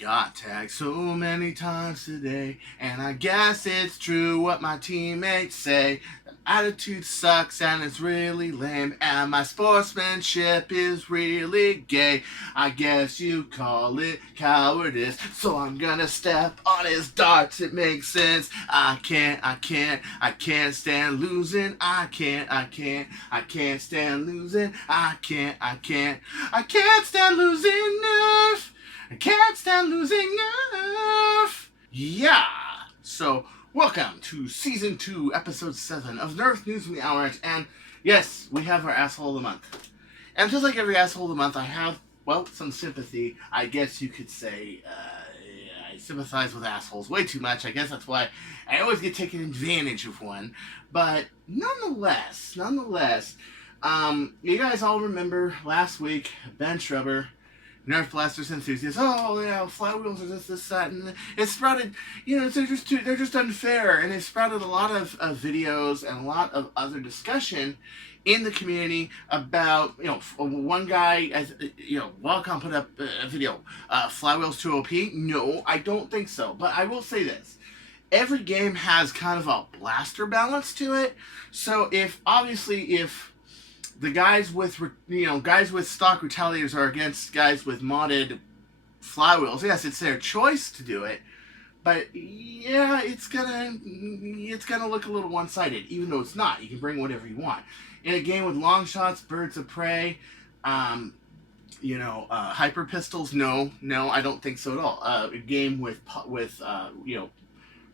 got tagged so many times today, and I guess it's true what my teammates say. That attitude sucks and it's really lame, and my sportsmanship is really gay. I guess you call it cowardice, so I'm gonna step on his darts. It makes sense. I can't stand losing. I can't stand losing. I can't stand losing. Nerf. I can't stand losing Nerf. Yeah. So, welcome to Season 2, Episode 7 of Nerf News from the Owl Ranch. And yes, we have our Asshole of the Month. And just like every Asshole of the Month, I have, well, some sympathy. I guess you could say, I sympathize with assholes way too much. I guess that's why I always get taken advantage of one. But nonetheless, you guys all remember last week, Ben Schreiber, Nerf Blasters enthusiast. Oh yeah, flywheels are this, that, and it sprouted. You know, they're just unfair, and it sprouted a lot of videos and a lot of other discussion in the community about, you know, one guy, as you know, Wacom put up a video. Flywheels too OP? No, I don't think so. But I will say this: every game has kind of a blaster balance to it. So if the guys with stock retaliators are against guys with modded flywheels, yes, it's their choice to do it, but yeah, it's gonna look a little one-sided, even though it's not. You can bring whatever you want. In a game with long shots, birds of prey, hyper pistols, no, I don't think so at all. A game with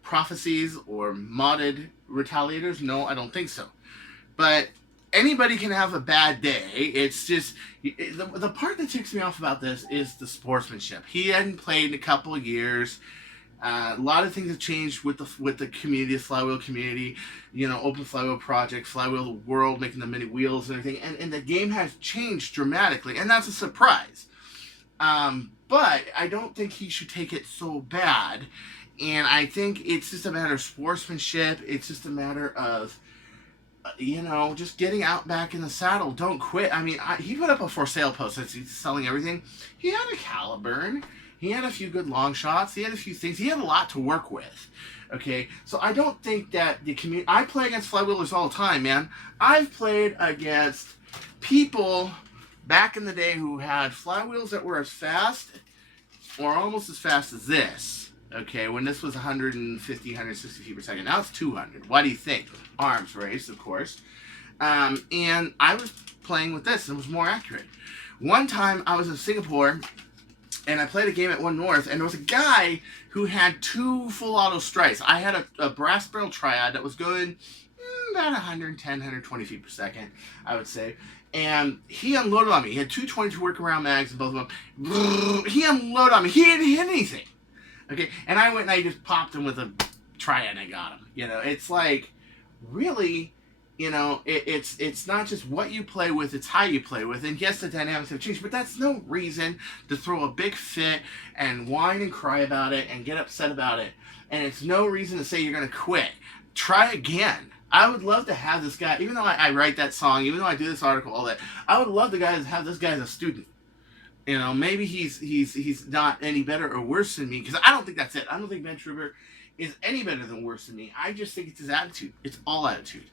prophecies or modded retaliators, no, I don't think so. But anybody can have a bad day. It's just the part that ticks me off about this is the sportsmanship. He hadn't played in a couple of years. A lot of things have changed with the community, the flywheel community. You know, Open Flywheel Project, Flywheel World, making the mini wheels and everything. And the game has changed dramatically, and that's a surprise. But I don't think he should take it so bad. And I think it's just a matter of sportsmanship. It's just a matter of just getting out back in the saddle. Don't quit. I mean, he put up a for sale post that's selling everything. He had a Caliburn. He had a few good long shots. He had a few things. He had a lot to work with. Okay, so I don't think that the community... I play against flywheelers all the time, man. I've played against people back in the day who had flywheels that were as fast or almost as fast as this. Okay, when this was 150, 160 feet per second. Now it's 200. Why do you think? Arms race, of course. And I was playing with this, and it was more accurate. One time, I was in Singapore, and I played a game at One North, and there was a guy who had 2 full auto strikes. I had a brass barrel triad that was going about 110, 120 feet per second, I would say. And he unloaded on me. He had 2 22 workaround mags in both of them. He unloaded on me. He didn't hit anything. Okay, and I went and I just popped him with a triad and I got him. You know, it's like, really, it's not just what you play with, it's how you play with. And yes, the dynamics have changed, but that's no reason to throw a big fit and whine and cry about it and get upset about it. And it's no reason to say you're going to quit. Try again. I would love to have this guy, even though I write that song, even though I do this article, all that, I would love to have this guy as a student. You know, maybe he's not any better or worse than me, because I don't think that's it. I don't think Ben Schreiber is any better than worse than me. I just think it's his attitude. It's all attitude.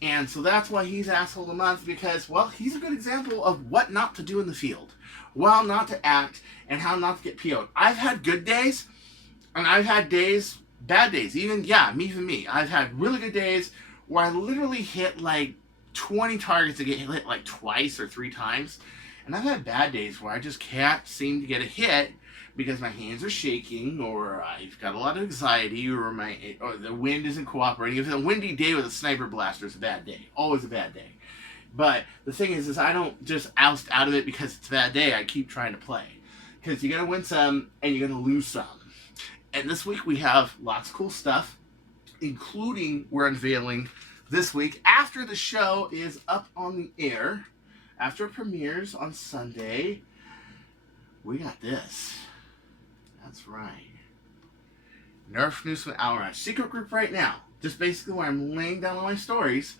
And so that's why he's Asshole of the Month, because, well, he's a good example of what not to do in the field, well, not to act, and how not to get PO'd. I've had good days, and I've had days, bad days, even me. I've had really good days where I literally hit like 20 targets to get hit like twice or 3 times. And I've had bad days where I just can't seem to get a hit because my hands are shaking, or I've got a lot of anxiety, or the wind isn't cooperating. If it's a windy day with a sniper blaster, it's a bad day. Always a bad day. But the thing is I don't just oust out of it because it's a bad day. I keep trying to play. Because you're going to win some, and you're going to lose some. And this week we have lots of cool stuff, including we're unveiling this week, after the show is up on the air, after it premieres on Sunday, we got this. That's right. Nerf News from the Owl Ranch. Secret group right now. Just basically where I'm laying down all my stories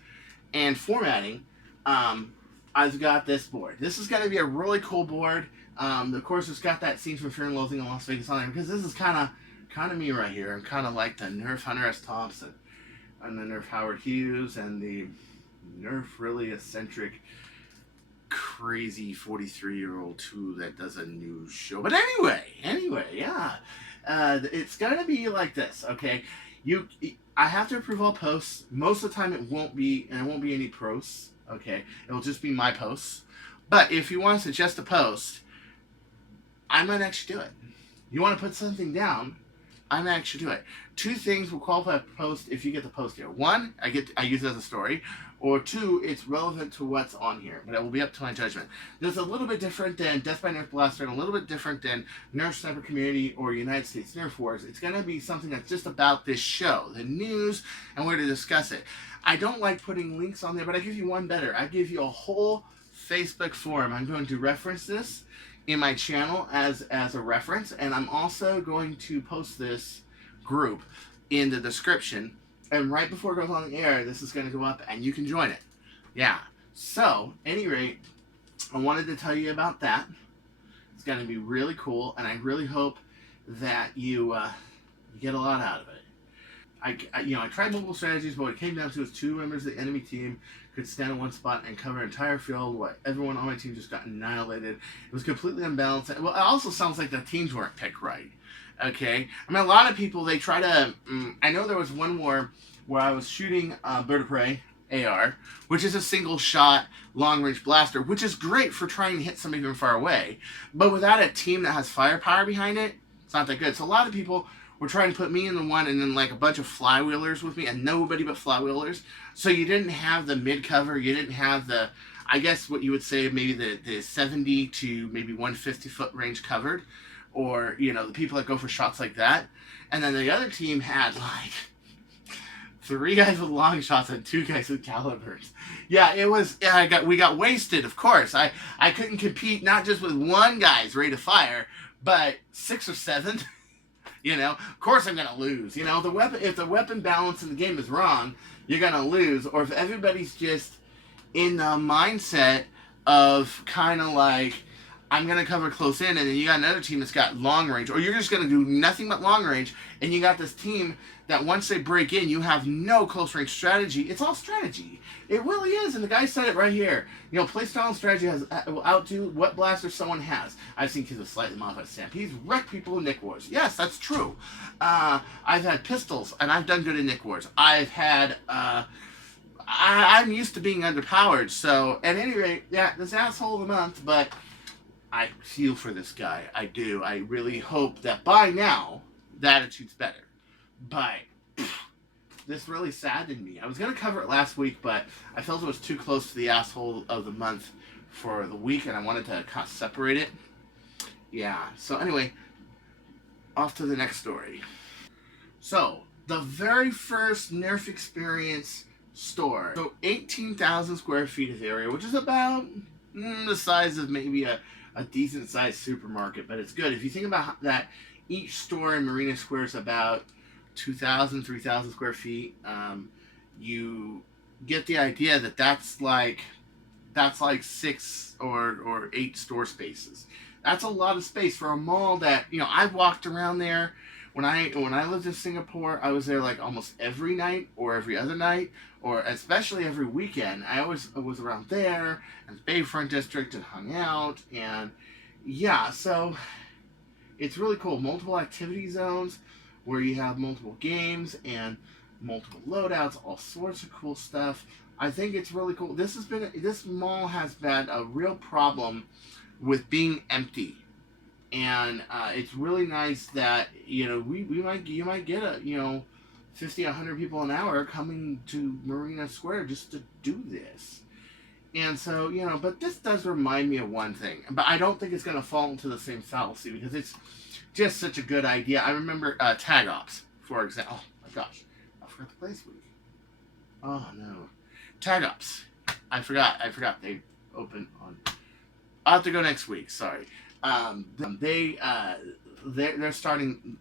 and formatting. I've got this board. This is going to be a really cool board. Of course, it's got that scene from Fear and Loathing in Las Vegas on there, because this is kind of me right here. I'm kind of like the Nerf Hunter S. Thompson, and the Nerf Howard Hughes, and the Nerf really eccentric, crazy 43-year-old too that does a news show. But anyway, yeah, it's gonna be like this, okay? I have to approve all posts. Most of the time, it won't be any posts, okay? It'll just be my posts. But if you want to suggest a post, I might actually do it. You want to put something down, I might actually do it. 2 things will qualify a post if you get the post here. 1, I use it as a story, or 2, it's relevant to what's on here, but it will be up to my judgment. This is a little bit different than Death by Nerf Blaster, and a little bit different than Nerf Sniper Community or United States Nerf Wars. It's going to be something that's just about this show, the news, and where to discuss it. I don't like putting links on there, but I give you one better. I give you a whole Facebook forum. I'm going to reference this in my channel as a reference, and I'm also going to post this group in the description, and right before it goes on the air, this is going to go up and you can join it. Yeah, so at any rate, I wanted to tell you about that. It's going to be really cool, and I really hope that you get a lot out of it. I tried multiple strategies, but what it came down to is 2 members of the enemy team could stand in one spot and cover an entire field while everyone on my team just got annihilated. It was completely unbalanced. Well, it also sounds like the teams weren't picked right. Okay? I mean, a lot of people, they try to... I know there was one war where I was shooting Bird of Prey AR, which is a single-shot long-range blaster, which is great for trying to hit somebody from far away. But without a team that has firepower behind it, it's not that good. So a lot of people were trying to put me in the one and then like a bunch of flywheelers with me, and nobody but flywheelers. So you didn't have the mid-cover, you didn't have the, I guess what you would say, maybe the 70 to maybe 150-foot range covered, or, you know, the people that go for shots like that. And then the other team had like 3 guys with long shots and 2 guys with calibers. Yeah, it was, we got wasted, of course. I couldn't compete not just with 1 guy's rate of fire, but 6 or 7. You know, of course I'm going to lose. You know, if the weapon balance in the game is wrong, you're going to lose. Or if everybody's just in the mindset of kind of like, I'm going to cover close in, and then you got another team that's got long range, or you're just going to do nothing but long range, and you got this team that once they break in, you have no close range strategy. It's all strategy. It really is, and the guy said it right here. You know, playstyle and strategy will outdo what blaster someone has. I've seen kids with slightly modified stampedes wreck people in Nick Wars. Yes, that's true. I've had pistols, and I've done good in Nick Wars. I've had, I'm used to being underpowered, so at any rate, yeah, this asshole of the month, but I feel for this guy. I do. I really hope that by now, the attitude's better. But this really saddened me. I was going to cover it last week, but I felt it was too close to the asshole of the month for the week, and I wanted to kind of separate it. Yeah, so anyway, off to the next story. So, the very first Nerf experience store. So, 18,000 square feet of area, which is about the size of maybe a decent-sized supermarket, but it's good. If you think about that, each store in Marina Square is about 2,000, 3,000 square feet. You get the idea that that's like 6 or 8 store spaces. That's a lot of space for a mall that, you know, I've walked around there. When I lived in Singapore, I was there like almost every night or every other night, or especially every weekend. I always was around there and the Bayfront District and hung out, and yeah, so it's really cool. Multiple activity zones where you have multiple games and multiple loadouts, all sorts of cool stuff. I think it's really cool. This mall has had a real problem with being empty, and it's really nice that, you know, you might get 50, 100 people an hour coming to Marina Square just to do this. And so, you know, but this does remind me of one thing, but I don't think it's going to fall into the same fallacy because it's just such a good idea. I remember Tag Ops, for example. Oh my gosh, I forgot the place week. Oh no, Tag Ops. I forgot they open on. I'll have to go next week. Sorry. They're starting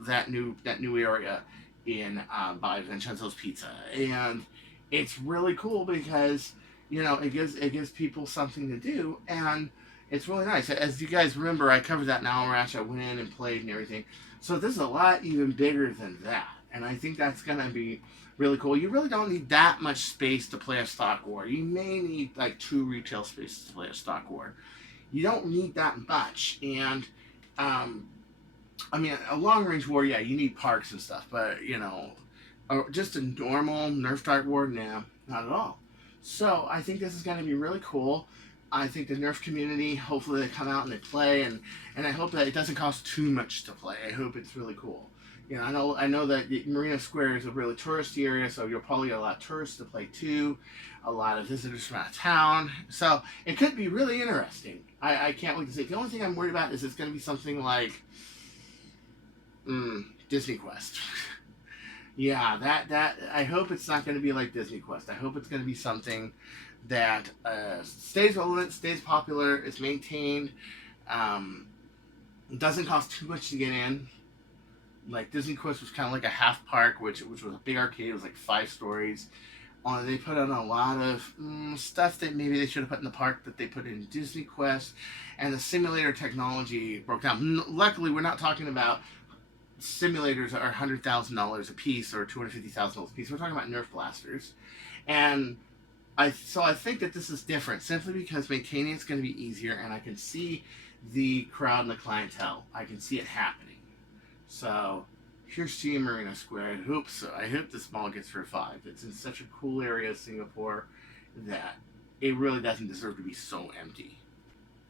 that new area in by Vincenzo's Pizza, and it's really cool because, you know, it gives people something to do, and It's really nice. As you guys remember, I covered that in Owl Ranch. I went in and played and everything. So this is a lot even bigger than that. And I think that's going to be really cool. You really don't need that much space to play a stock war. You may need like 2 retail spaces to play a stock war. You don't need that much. And, I mean, a long-range war, yeah, you need parks and stuff. But, you know, just a normal Nerf dart war, nah, not at all. So I think this is going to be really cool. I think the Nerf community, hopefully they come out and they play, and I hope that it doesn't cost too much to play. I hope it's really cool. You know, I know that Marina Square is a really touristy area, so you'll probably get a lot of tourists to play too, a lot of visitors from out of town. So it could be really interesting. I can't wait to see it. The only thing I'm worried about is it's going to be something like Disney Quest. Yeah, that I hope it's not going to be like Disney Quest. I hope it's going to be something that stays relevant, stays popular, is maintained, doesn't cost too much to get in. Like Disney Quest was kind of like a half park, which was a big arcade. It was like 5 stories. They put on a lot of stuff that maybe they should have put in the park that they put in Disney Quest, and the simulator technology broke down. Luckily, we're not talking about simulators that are $100,000 a piece or $250,000 a piece. We're talking about Nerf blasters, and so I think that this is different simply because maintaining it's going to be easier, and I can see the crowd and the clientele. I can see it happening. So here's to Marina Square. I hope this mall gets revived. It's in such a cool area of Singapore that it really doesn't deserve to be so empty.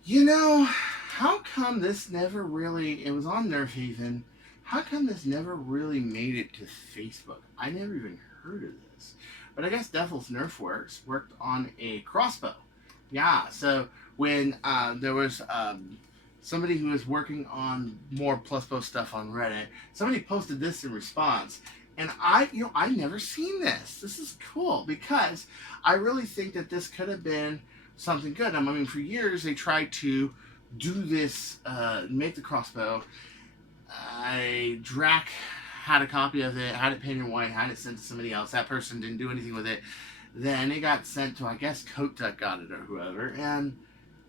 You know, how come this never really, it was on Nerf Haven, how come this never really made it to Facebook? I never even heard of this. But I guess Devil's Nerf Works worked on a crossbow. Yeah, so when there was somebody who was working on more plus bow stuff on Reddit, somebody posted this in response. And I never seen this. This is cool because I really think that this could have been something good. I mean, for years they tried to do this, make the crossbow. Drac had a copy of it, had it painted white, had it sent to somebody else. That person didn't do anything with it. Then it got sent to, I guess, Coke Duck got it or whoever. And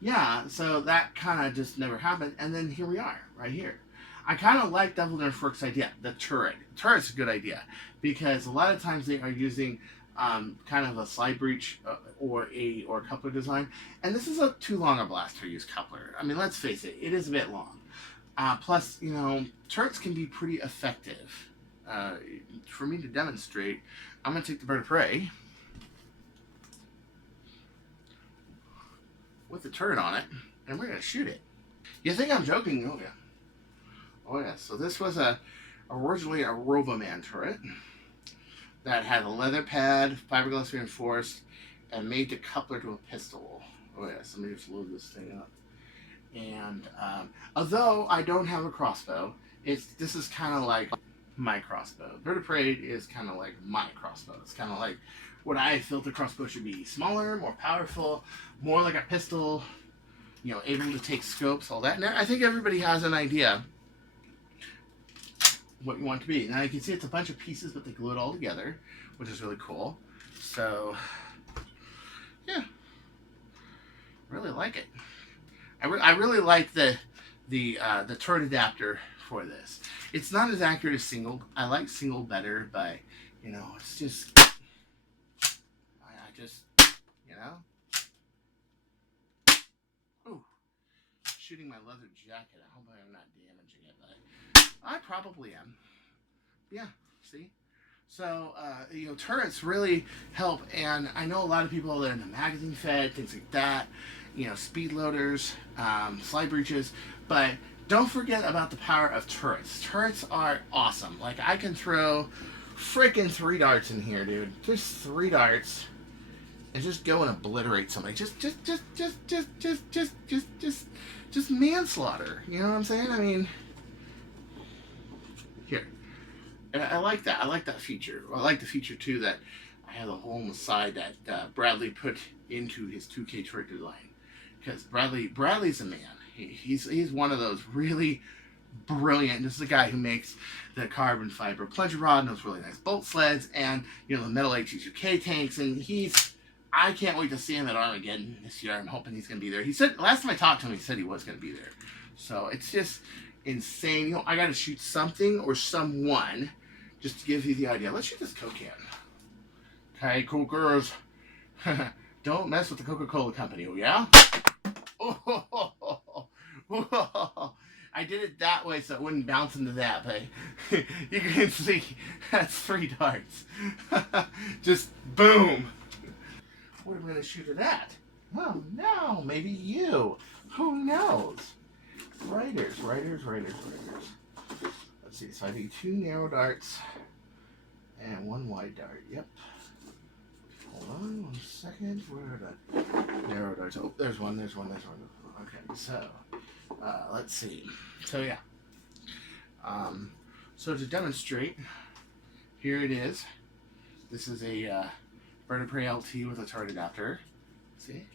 yeah, so that kind of just never happened. And then here we are, right here. I kind of like Devil Nerf Works' idea, the turret. The turret's a good idea because a lot of times they are using kind of a slide breach or a coupler design. And this is too long a blaster to use coupler. I mean, let's face it, it is a bit long. Plus, you know, turrets can be pretty effective. For me to demonstrate, I'm going to take the bird of prey with the turret on it, and we're going to shoot it. You think I'm joking? Oh, yeah. Oh, yeah. So this was originally a Roboman turret that had a leather pad, fiberglass reinforced, and made the coupler to a pistol. Oh, yeah. So let me just load this thing up. And although I don't have a crossbow, this is kind of like my crossbow. Bird of Prey is kind of like my crossbow. It's kind of like what I felt the crossbow should be: smaller, more powerful, more like a pistol. You know, able to take scopes, all that. Now I think everybody has an idea what you want it to be. Now you can see it's a bunch of pieces, but they glue it all together, which is really cool. So yeah, really like it. I really like the turret adapter for this. It's not as accurate as single. I like single better, but you know, it's just I just, you know. Ooh, shooting my leather jacket. I hope I'm not damaging it, but I probably am. Yeah, see. So, you know, turrets really help, and I know a lot of people that are in the magazine fed, things like that, you know, speed loaders, slide breaches, but don't forget about the power of turrets. Turrets are awesome. Like, I can throw freaking 3 darts in here, dude. Just 3 darts, and just go and obliterate somebody. Just manslaughter. You know what I'm saying? I mean, here. And I like that. I like that feature. I like the feature, too, that I have a hole in the side that Bradley put into his 2K turret design. Because Bradley's a man. He's one of those really brilliant. This is the guy who makes the carbon fiber plunger rod and those really nice bolt sleds, and you know, the metal HE2K tanks. And he's I can't wait to see him at Armageddon this year. I'm hoping he's going to be there. He said, last time I talked to him, he said he was going to be there. So it's just insane. You know, I got to shoot something or someone just to give you the idea. Let's shoot this Coke can. Okay, Cokers. Don't mess with the Coca-Cola company, oh yeah? Oh, I did it that way so it wouldn't bounce into that, but you can see that's 3 darts. Just boom. What am I going to shoot at that? Oh no, maybe you. Who knows? Writers. Let's see, so I do 2 narrow darts and 1 wide dart. Yep. Hold on 1 second. Where are the narrow darts? Oh, there's one. Okay, so let's see. So yeah. So to demonstrate, here it is. This is a Bird of Prey LT with a turret adapter. See?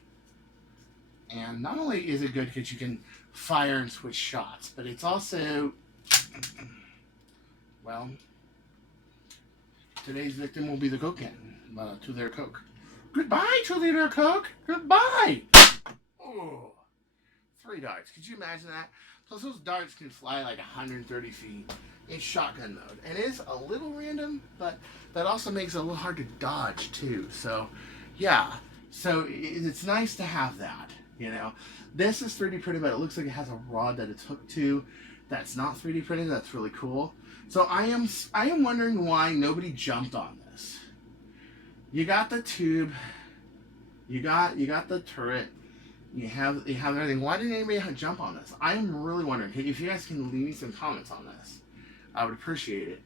And not only is it good because you can fire and switch shots, but it's also, well, today's victim will be the Coke can. 2 liter Coke. Goodbye, 2 liter Coke. Goodbye. Oh, 3 darts. Could you imagine that? Plus those darts can fly like 130 feet in shotgun mode. And it is a little random, but that also makes it a little hard to dodge too. So yeah, so it's nice to have that, you know. This is 3D printed, but it looks like it has a rod that it's hooked to that's not 3D printed. That's really cool. So I am wondering why nobody jumped on this. You got the tube, you got the turret, you have everything. Why didn't anybody jump on this? I am really wondering. If you guys can leave me some comments on this, I would appreciate it.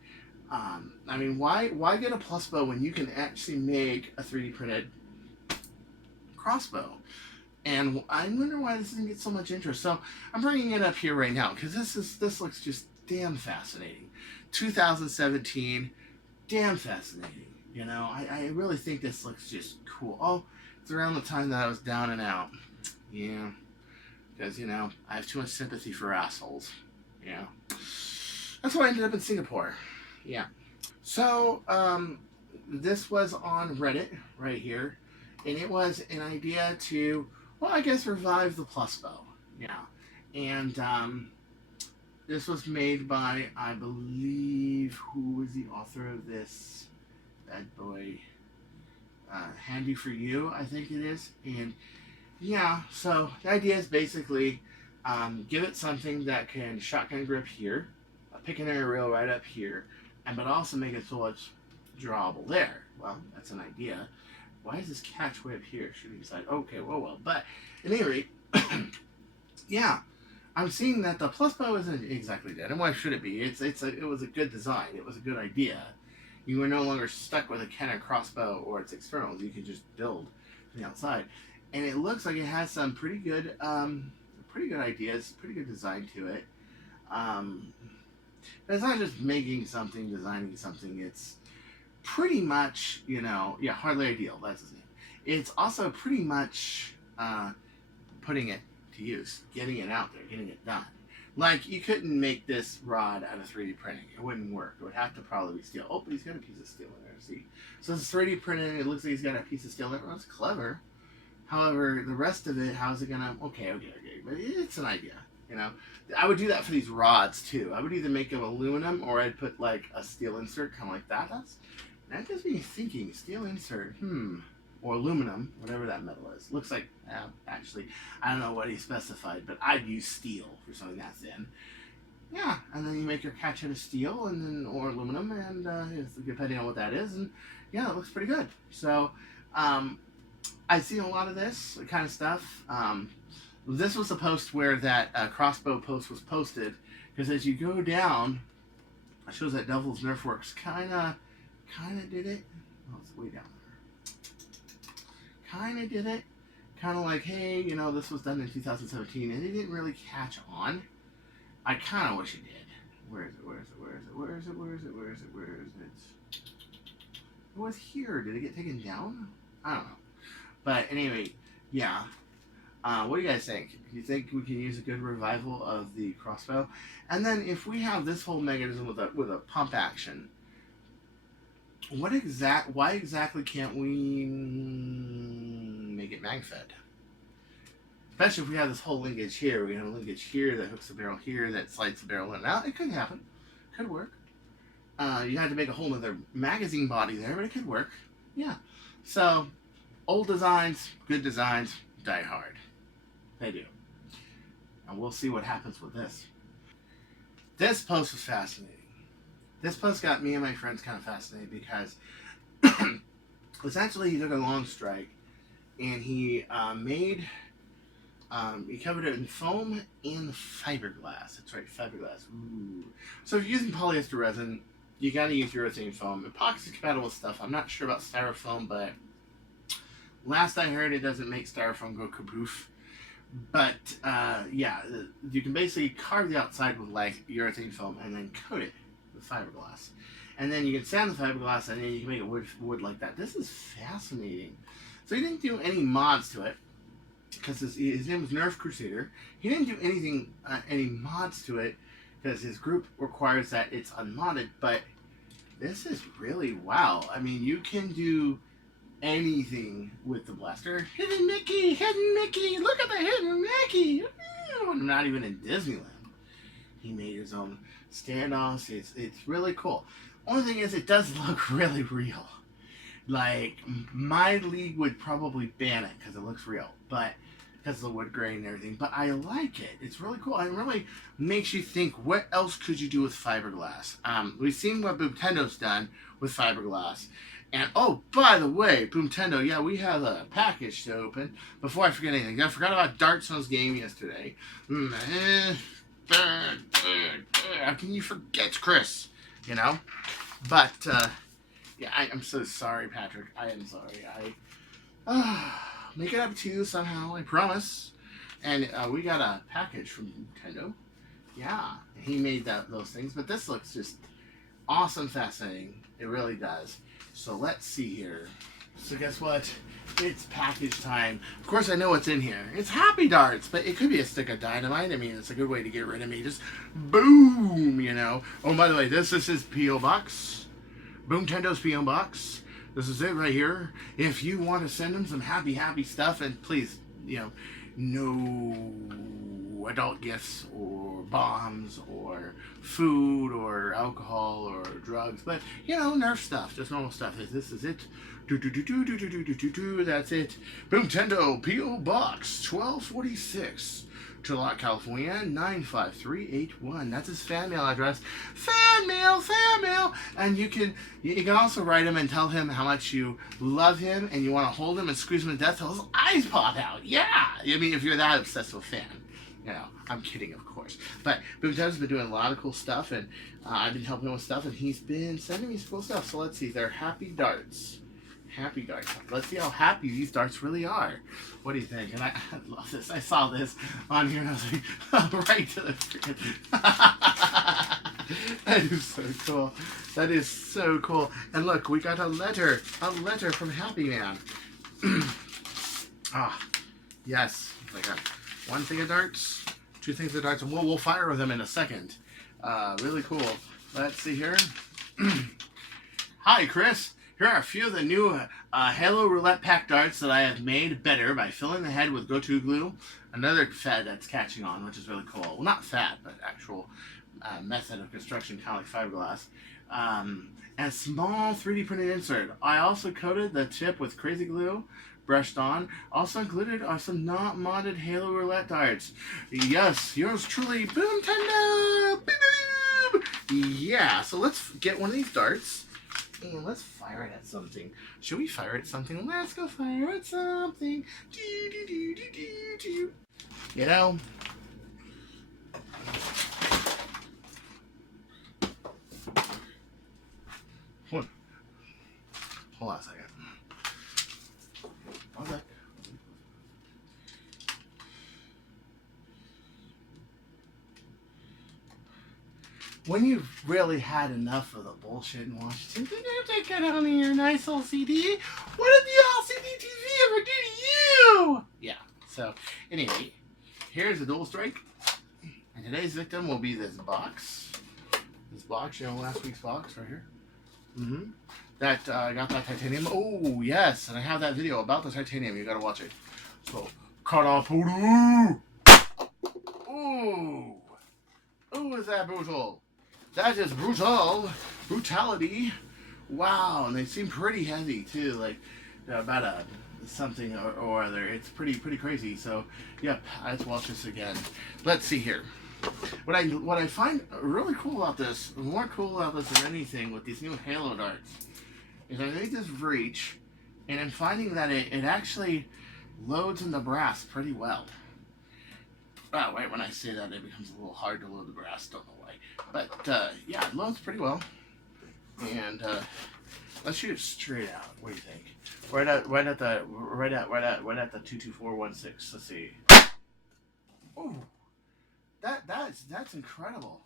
I mean, why get a plus bow when you can actually make a 3D printed crossbow? And I wonder why this doesn't get so much interest. So I'm bringing it up here right now because this looks just damn fascinating. 2017, damn fascinating. You know, I really think this looks just cool. Oh, it's around the time that I was down and out. Yeah, because, you know, I have too much sympathy for assholes. Yeah, that's why I ended up in Singapore. Yeah. So, this was on Reddit right here, and it was an idea to, well, I guess revive the plus bow. Yeah, and this was made by, I believe, who was the author of this bad boy? Handy for You, I think it is. And yeah, so the idea is basically give it something that can shotgun grip here, a pick and arrow right up here, but also make it so it's drawable there. Well, that's an idea. Why is this catch way up here? Shooting side. Okay, well. But at any rate, yeah, I'm seeing that the plus bow isn't exactly dead. And why should it be? It was a good design. It was a good idea. You were no longer stuck with a cannon crossbow or its externals. You could just build from the outside. And it looks like it has some pretty good ideas, pretty good design to it. But it's not just making something, designing something. It's pretty much, you know, yeah, hardly ideal. That's his name. It's also pretty much putting it to use, getting it out there, getting it done. Like, you couldn't make this rod out of 3D printing. It wouldn't work. It would have to probably be steel. Oh, but he's got a piece of steel in there, see? So it's 3D printed, it looks like he's got a piece of steel there. Well, that's clever. However, the rest of it, how's it gonna... Okay. But it's an idea, you know? I would do that for these rods, too. I would either make them aluminum, or I'd put, like, a steel insert, kind of like that. That gets me thinking. Steel insert, or aluminum, whatever that metal is. Looks like, actually, I don't know what he specified, but I'd use steel for something that's in. Yeah, and then you make your catch out of steel and then or aluminum, and depending on what that is, and yeah, it looks pretty good. So, I've seen a lot of this kind of stuff. This was a post where that crossbow post was posted, because as you go down, it shows that Devil's Nerf Works kind of did it. Oh, it's way down there. Kind of did it. Kind of like, hey, you know, this was done in 2017, and it didn't really catch on. I kind of wish it did. Where is it? It was here. Did it get taken down? I don't know. But anyway, yeah. What do you guys think? Do you think we can use a good revival of the crossbow? And then if we have this whole mechanism with a pump action, Why exactly can't we make it mag-fed? Especially if we have this whole linkage here. We have a linkage here that hooks the barrel here that slides the barrel in and out. It could happen. Could work. You had to make a whole other magazine body there, but it could work. Yeah. So, old designs, good designs, die hard. They do. And we'll see what happens with this. This post was fascinating. This post got me and my friends kind of fascinated because essentially he took a long strike and he he covered it in foam and fiberglass. That's right, fiberglass. Ooh. So if you're using polyester resin, you gotta use urethane foam. Epoxy compatible stuff. I'm not sure about styrofoam, but last I heard, it doesn't make styrofoam go kaboof. But yeah, you can basically carve the outside with like urethane foam and then coat it with fiberglass. And then you can sand the fiberglass and then you can make it wood like that. This is fascinating. So he didn't do any mods to it because his name was Nerf Crusader. He didn't do anything, any mods to it because his group requires that it's unmodded. But this is really wow. I mean, you can do anything with the blaster. Hidden Mickey, look at the Hidden Mickey. I'm not even in Disneyland. He made his own standoffs. It's really cool. Only thing is, it does look really real. Like, my league would probably ban it because it looks real, but because of the wood grain and everything. But I like it. It's really cool. It really makes you think, what else could you do with fiberglass? We've seen what Boomtendo's done with fiberglass. And, oh, by the way, Boomtendo, yeah, we have a package to open. Before I forget anything, I forgot about Dartsone's game yesterday. How can you forget, Chris? You know? But, yeah, I'm so sorry, Patrick. I am sorry. Make it up to you somehow, I promise. And we got a package from Nintendo. Yeah, he made those things. But this looks just awesome, fascinating. It really does. So let's see here. So guess what? It's package time. Of course, I know what's in here. It's Happy Darts, but it could be a stick of dynamite. I mean, it's a good way to get rid of me. Just boom, you know. Oh, by the way, this is his P.O. Box. Boomtendo's P.O. Box. This is it right here. If you want to send him some happy stuff, and please, you know, no adult gifts or bombs or food or alcohol or drugs, but, you know, Nerf stuff, just normal stuff. This is it. That's it. Boomtendo P.O. Box 1246. Charlotte, California 95381. That's his fan mail address. Fan mail. And you can also write him and tell him how much you love him and you want to hold him and squeeze him to death till his eyes pop out. Yeah, I mean, if you're that obsessed with fan. You know, I'm kidding, of course. But Boomtendo's been doing a lot of cool stuff, and I've been helping him with stuff, and he's been sending me cool stuff. So let's see. They're Happy Darts. Happy Darts. Let's see how happy these darts really are. What do you think? And I love this. I saw this on here and I was like, oh, right to the freaking... That is so cool. That is so cool. And look, we got a letter from Happy Man. Yes. I got one thing of darts, two things of darts, and we'll fire them in a second. Really cool. Let's see here. Hi, Chris. Here are a few of the new Halo Roulette Pack darts that I have made better by filling the head with go-to glue. Another fad that's catching on, which is really cool. Well, not fad, but actual method of construction, kind of like fiberglass. And a small 3D printed insert. I also coated the tip with crazy glue, brushed on. Also included are some not modded Halo Roulette darts. Yes, yours truly, Boomtendo! Boom! Yeah, so let's get one of these darts. And let's fire it at something. Should we fire at something? Let's go fire at something. You know? Hold on a second. Okay. When you've really had enough of the bullshit in Washington, then you take it on your nice LCD. What did the LCD TV ever do to you? Yeah, so anyway, here's a dual strike. And today's victim will be this box. This box, you know, last week's box right here. that I got that titanium. Oh yes, and I have that video about the titanium. You gotta watch it. So, Karaporu. Ooh, ooh, is that brutal? That is brutal. Brutality. Wow, and they seem pretty heavy too. Like about a something or other. It's pretty crazy. So, yep, let's watch this again. Let's see here. What I find really cool about this, more cool about this than anything with these new Halo darts, is I made this breach, and I'm finding that it actually loads in the brass pretty well. Oh, wait, when I say that, it becomes a little hard to load the brass. Don't know why, but yeah, it loads pretty well. And let's shoot it straight out. What do you think? Right at the 22416. Let's see. Oh. That's incredible.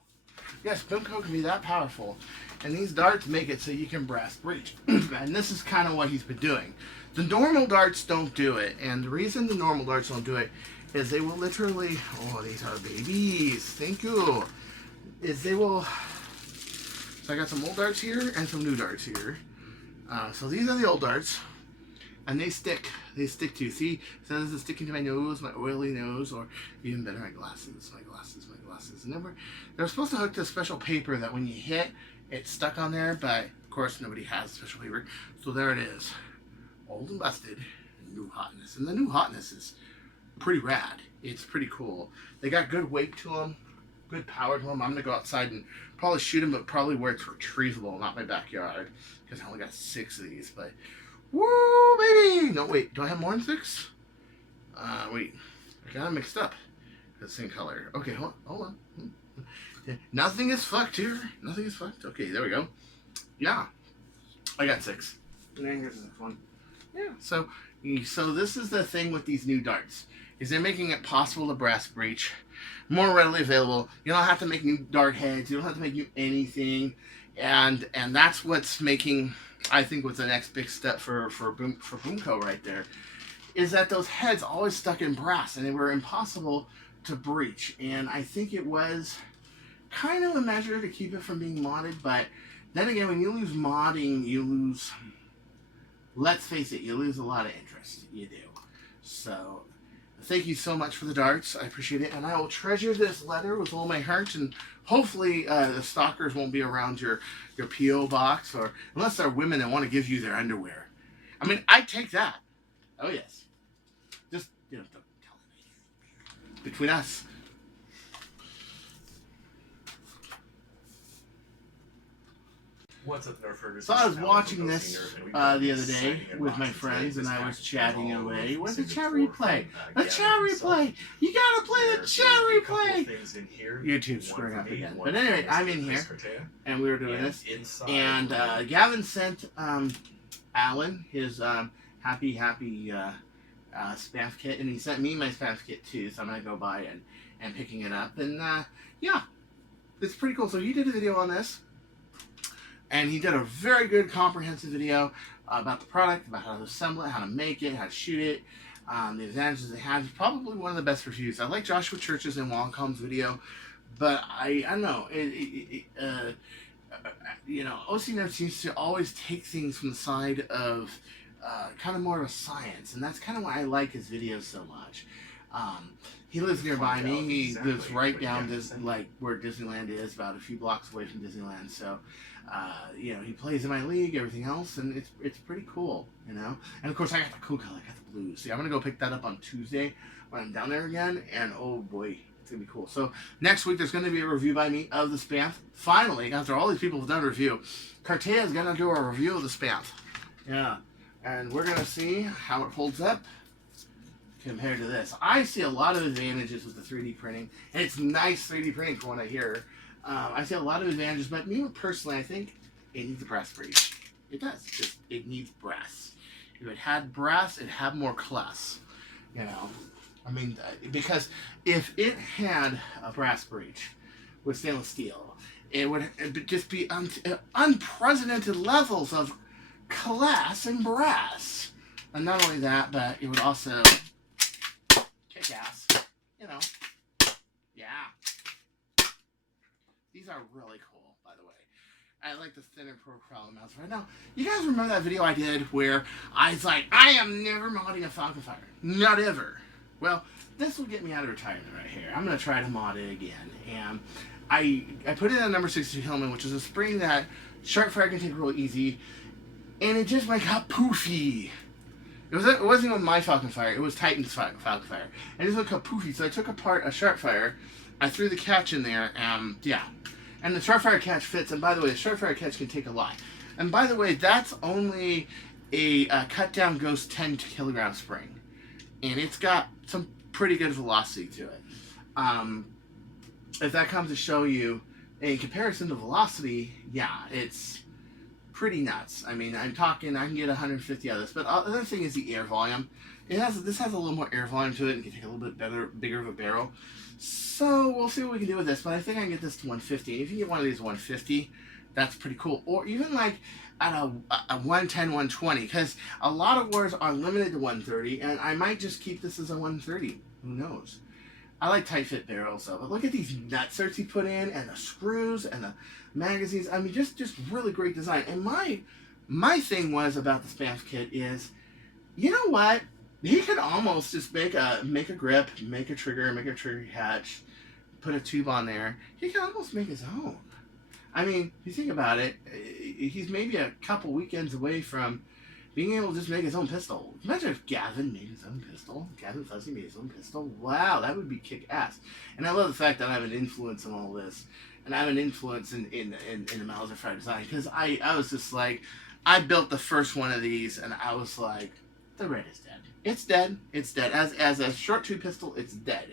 Yes, Boomco can be that powerful. And these darts make it so you can brass breach. And this is kind of what he's been doing. The normal darts don't do it. And the reason the normal darts don't do it is they will literally... Oh, these are babies. Thank you. Is they will... So I got some old darts here and some new darts here. So these are the old darts. And they stick to, see, so this is sticking to my nose, my oily nose, or even better, my glasses. And they're supposed to hook to special paper that when you hit, it's stuck on there, but of course nobody has special paper. So there it is. Old and busted, new hotness. And the new hotness is pretty rad. It's pretty cool. They got good weight to them, good power to them. I'm going to go outside and probably shoot them, but probably where it's retrievable, not my backyard, because I only got 6 of these, but... Woo, baby! No, wait. Do I have more than 6? Wait. I got them mixed up. The same color. Okay, hold on. Nothing is fucked here. Nothing is fucked. Okay, there we go. Yeah. I got 6. And then here's the next one. Yeah. So this is the thing with these new darts. Is they're making it possible to brass breach. More readily available. You don't have to make new dart heads. You don't have to make new anything. And that's what's making... I think what's the next big step for Boomco right there is that those heads always stuck in brass and they were impossible to breach. And I think it was kind of a measure to keep it from being modded, but then again, when you lose modding, you lose, let's face it, you lose a lot of interest. You do. So thank you so much for the darts. I appreciate it. And I will treasure this letter with all my heart, and hopefully the stalkers won't be around your P.O. box, or unless they're women that want to give you their underwear. I mean, I take that. Oh, yes. Just, don't tell me. Between us. What's up, Nerfers? So I was watching this the other day with my friends, and I was chatting away. Where's the chat replay? The chat replay! You gotta play the chat replay! YouTube's screwing up again. But anyway, I'm in here, and we were doing this. And Gavin sent Alan his happy spam kit, and he sent me my spam kit too, so I'm gonna go by and picking it up. And yeah, it's pretty cool. So he did a video on this. And he did a very good comprehensive video about the product, about how to assemble it, how to make it, how to shoot it, the advantages they had. It's probably one of the best reviews. I like Joshua Church's and Wongcom's video, but I don't know. OC Nerf seems to always take things from the side of kind of more of a science, and that's kind of why I like his videos so much. He lives nearby me. He lives right down like where Disneyland is, about a few blocks away from Disneyland. So, he plays in my league, everything else, and it's pretty cool, And of course, I got the cool color, I got the blue. See, I'm gonna go pick that up on Tuesday when I'm down there again, and oh boy, it's gonna be cool. So next week, there's gonna be a review by me of the Spamf. Finally, after all these people have done a review, Cartaya is gonna do a review of the Spamf. Yeah, and we're gonna see how it holds up compared to this. I see a lot of advantages with the 3D printing, and it's nice 3D printing from what I hear. I see a lot of advantages, but me personally, I think it needs a brass breach. It does. It needs brass. If it had brass, it'd have more class. I mean, because if it had a brass breach with stainless steel, it would just be unprecedented levels of class and brass. And not only that, but it would also kick ass. Yeah. These are really cool, by the way. I like the thinner profile mounts right now. You guys remember that video I did where I was like, I am never modding a Falcon Fire. Not ever. Well, this will get me out of retirement right here. I'm going to try to mod it again. And I put it in a number 62 helmet, which is a spring that sharp fire can take real easy. And it just like got poofy. It wasn't even my Falcon Fire. It was Titan's Falcon Fire. And it just got poofy. So I took apart a sharp fire. I threw the catch in there. Yeah. And the sharp fire catch fits. And by the way, the sharp fire catch can take a lot. And by the way, that's only a cut down Ghost 10 kilogram spring. And it's got some pretty good velocity to it. If that comes to show you, in comparison to velocity, yeah, it's pretty nuts. I mean, I'm talking, I can get 150 out of this. But the other thing is the air volume. This has a little more air volume to it and can take a little bit bigger of a barrel. So we'll see what we can do with this, but I think I can get this to 150. If you get one of these 150, that's pretty cool. Or even like at a 110, 120, because a lot of wars are limited to 130, and I might just keep this as a 130. Who knows? I like tight fit barrels though, but look at these nutserts he put in, and the screws, and the magazines. I mean, just really great design. And my thing was about the Spam kit is, you know what? He could almost just make a grip, make a trigger hatch, put a tube on there. He could almost make his own. I mean, if you think about it, he's maybe a couple weekends away from being able to just make his own pistol. Imagine if Gavin made his own pistol. Gavin Fuzzy made his own pistol. Wow, that would be kick-ass. And I love the fact that I have an influence in all this. And I have an influence in the Mauser Fire design. Because I was just like, I built the first one of these, and I was like, the red is dead. It's dead. It's dead. As a short tube pistol, it's dead.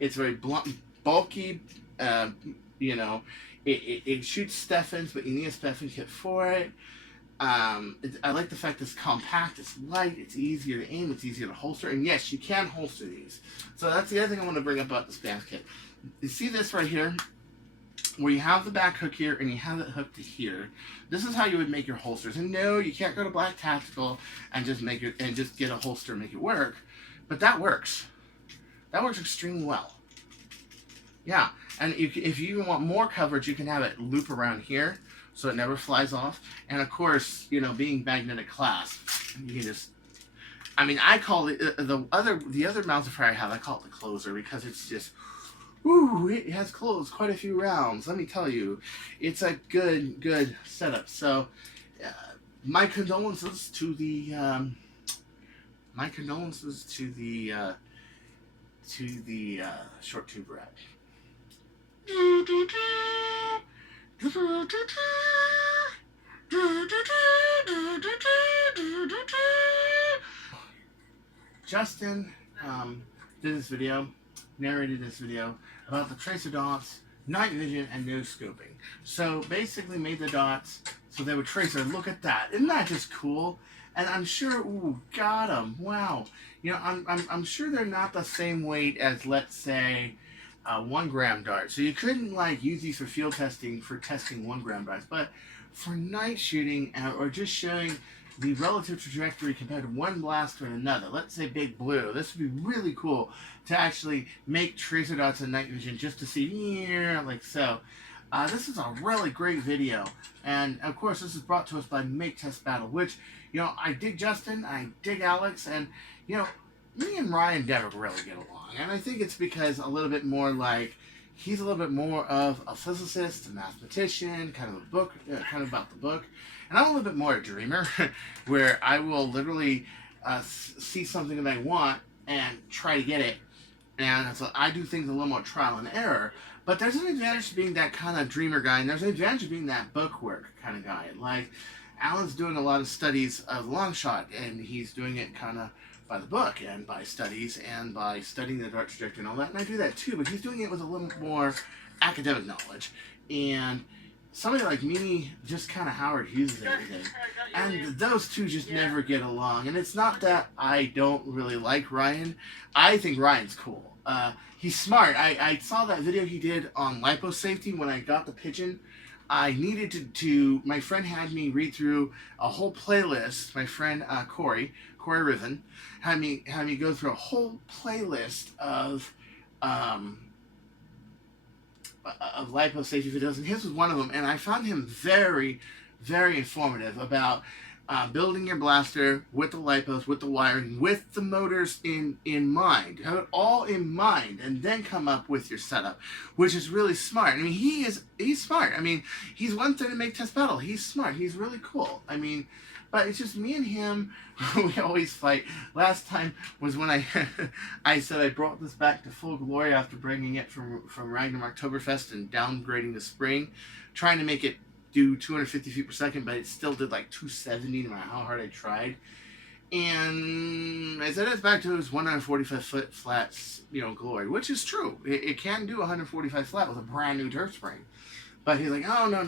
It's very blunt, bulky. You know, it shoots Steffens, but you need a Steffen kit for it. I like the fact it's compact, it's light, it's easier to aim, it's easier to holster, and yes, you can holster these. So that's the other thing I want to bring up about the Spam kit. You see this right here, where you have the back hook here and you have it hooked to here. This is how you would make your holsters. And no, you can't go to Black Tactical and just get a holster and make it work. But that works. That works extremely well. Yeah, and if you even want more coverage, you can have it loop around here so it never flies off. And of course, you know, being magnetic clasp, you can just, I mean, I call it the other Mauser Fire I have, I call it the closer, because it's just, ooh, it has closed quite a few rounds. Let me tell you, it's a good setup. So, my condolences to the short tube rat. Justin did this video, narrated this video about the tracer dots, night vision, and no scoping. So basically made the dots so they would tracer. Look at that. Isn't that just cool? And I'm sure, ooh, got them. Wow. You know, I'm sure they're not the same weight as, let's say, 1 gram dart. So you couldn't like use these for field testing, for testing 1 gram darts. But for night shooting or just showing the relative trajectory compared to one blaster and another, let's say Big Blue, this would be really cool to actually make tracer dots in night vision just to see, yeah, like so. This is a really great video, and of course this is brought to us by Make Test Battle, which, you know, I dig Justin, I dig Alex, and, you know, me and Ryan never really get along, and I think it's because a little bit more like, he's a little bit more of a physicist, a mathematician, kind of a book, kind of about the book, and I'm a little bit more a dreamer, where I will literally see something that I want and try to get it, and so I do things a little more trial and error. But there's an advantage to being that kind of dreamer guy, and there's an advantage to being that bookwork kind of guy. Like, Alan's doing a lot of studies of long shot, and he's doing it kind of by the book, and by studies, and by studying the dart trajectory and all that. And I do that too, but he's doing it with a little more academic knowledge. And somebody like me just kind of Howard Hughes everything. And those two just never get along. And it's not that I don't really like Ryan. I think Ryan's cool. He's smart. I saw that video he did on lipo safety when I got the pigeon. I needed to my friend had me read through a whole playlist. My friend Corey Riven, had me go through a whole playlist of of lipo safety videos, and his was one of them. And I found him very, very informative about building your blaster with the lipos, with the wiring, with the motors in mind. Have it all in mind, and then come up with your setup, which is really smart. I mean, he's smart. I mean, he's one thing to make test battle. He's smart. He's really cool. I mean, but it's just me and him. We always fight. Last time was when I said I brought this back to full glory after bringing it from Ragnar Oktoberfest and downgrading the spring, trying to make it do 250 feet per second, but it still did like 270 no matter how hard I tried. And I said it's back to his 145 foot flats, glory, which is true. It can do 145 flat with a brand new turf spring. But he's like, oh, no.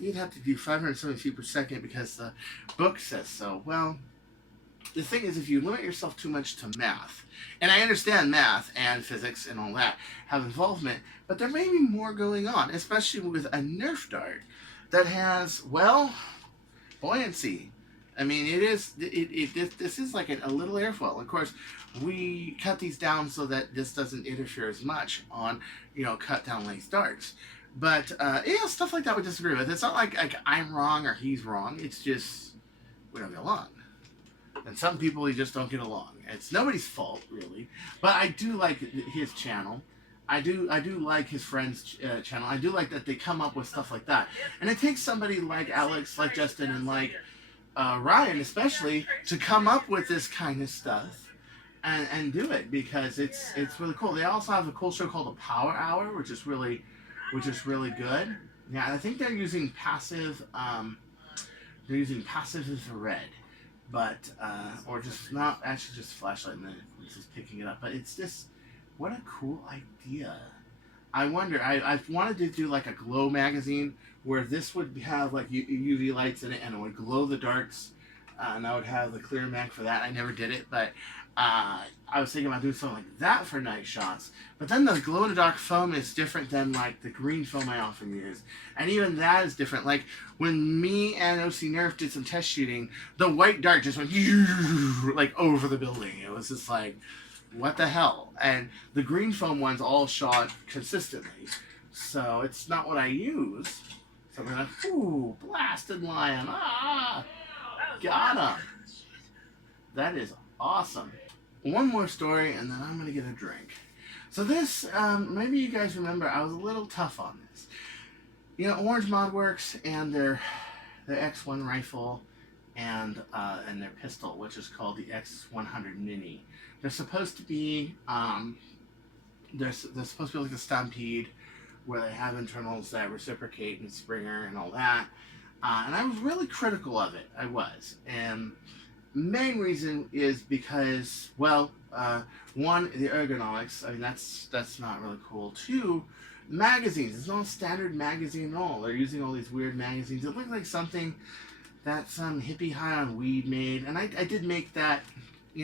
You'd have to do 570 feet per second because the book says so. Well, the thing is, if you limit yourself too much to math, and I understand math and physics and all that have involvement, but there may be more going on, especially with a Nerf dart that has, well, buoyancy. I mean, this is like a little airfoil. Of course, we cut these down so that this doesn't interfere as much on, cut down length darts. But, stuff like that we disagree with. It's not like I'm wrong or he's wrong. It's just, we don't get along. And some people, you just don't get along. It's nobody's fault, really. But I do like his channel. I do like his friend's channel. I do like that they come up with stuff like that. And it takes somebody like Alex, like Justin, and like Ryan especially, to come up with this kind of stuff and do it, because it's really cool. They also have a cool show called the Power Hour, which is really good. Yeah, I think they're using passive. They're using passive infrared, but or just not actually just flashlight, and then it's just picking it up. But it's just, what a cool idea. I wonder. I've wanted to do like a glow magazine where this would have like UV lights in it, and it would glow the darts, and I would have the clear mag for that. I never did it, but I was thinking about doing something like that for night shots. But then the glow-in-the-dark foam is different than like the green foam I often use, and even that is different. Like when me and OC Nerf did some test shooting, the white dart just went like over the building. It was just like, what the hell? And the green foam ones all shot consistently, so it's not what I use. So I'm like, ooh, blasted lion, got him. That is awesome. One more story, and then I'm gonna get a drink. So this, maybe you guys remember, I was a little tough on this. Orange Modworks and their X1 rifle and their pistol, which is called the X100 Mini. They're supposed to be, they're supposed to be like a Stampede, where they have internals that reciprocate and Springer and all that. And I was really critical of it. I was. And main reason is because, well, one, the ergonomics. I mean, that's not really cool. Two, magazines. It's not a standard magazine at all. They're using all these weird magazines. It looks like something that some hippie high on weed made. And I did make that,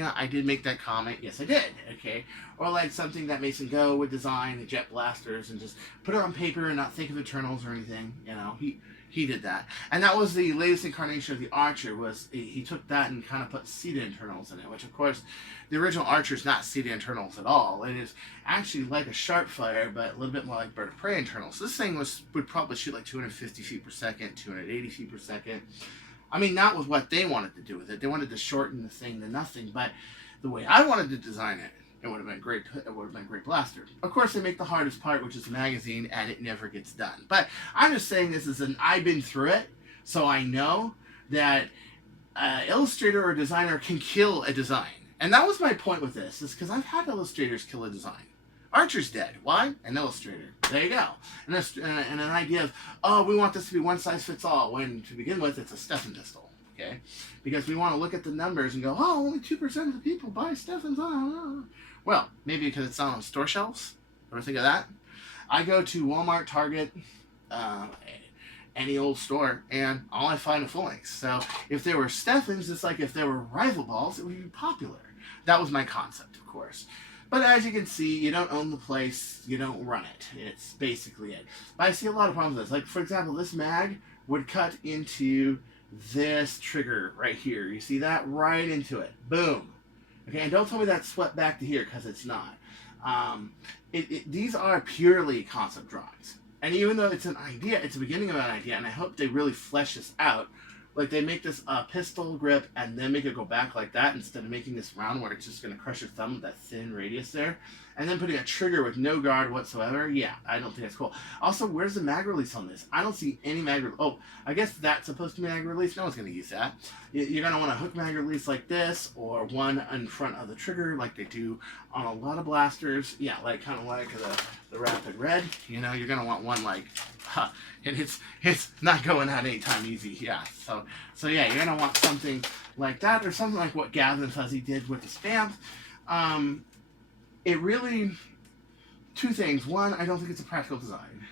I did make that comment. Yes, I did. Okay. Or like something that Mason Go would design, the jet blasters, and just put it on paper and not think of internals or anything. He did that. And that was the latest incarnation of the Archer. Was he took that and kind of put seated internals in it, which of course the original Archer is not seated internals at all. It is actually like a Sharpfire, but a little bit more like Bird of Prey internals. So this thing would probably shoot like 250 feet per second, 280 feet per second. I mean, that was what they wanted to do with it. They wanted to shorten the thing to nothing, but the way I wanted to design it, it would have been great. It would have been a great blaster. Of course, they make the hardest part, which is the magazine, and it never gets done. But I'm just saying this is I've been through it, so I know that illustrator or designer can kill a design. And that was my point with this, is because I've had illustrators kill a design. Archer's dead. Why? An illustrator. There you go. And an idea of, oh, we want this to be one size fits all, when to begin with, it's a Stefan pistol. Okay? Because we want to look at the numbers and go, oh, only 2% of the people buy Stefans. Well, maybe because it's not on store shelves. Ever think of that? I go to Walmart, Target, any old store, and all I find are full lengths. So if there were Stefans, it's like if there were rival balls, it would be popular. That was my concept, of course. But as you can see, you don't own the place, you don't run it. It's basically it. But I see a lot of problems with this. Like, for example, this mag would cut into this trigger right here. You see that? Right into it. Boom. Okay, and don't tell me that's swept back to here, because it's not. These are purely concept drawings. And even though it's an idea, it's the beginning of an idea, and I hope they really flesh this out. Like they make this pistol grip and then make it go back like that instead of making this round where it's just going to crush your thumb with that thin radius there. And then putting a trigger with no guard whatsoever. Yeah, I don't think that's cool. Also, where's the mag release on this? I don't see any mag release. Oh, I guess that's supposed to be mag release. No one's going to use that. You're going to want a hook mag release like this, or one in front of the trigger like they do on a lot of blasters. Yeah, like kind of like the Rapid Red. You know, you're going to want one like, and it's not going out anytime easy. Yeah, so yeah, you're going to want something like that, or something like what Gavin Fuzzy did with the Spamp. It really, two things. One, I don't think it's a practical design.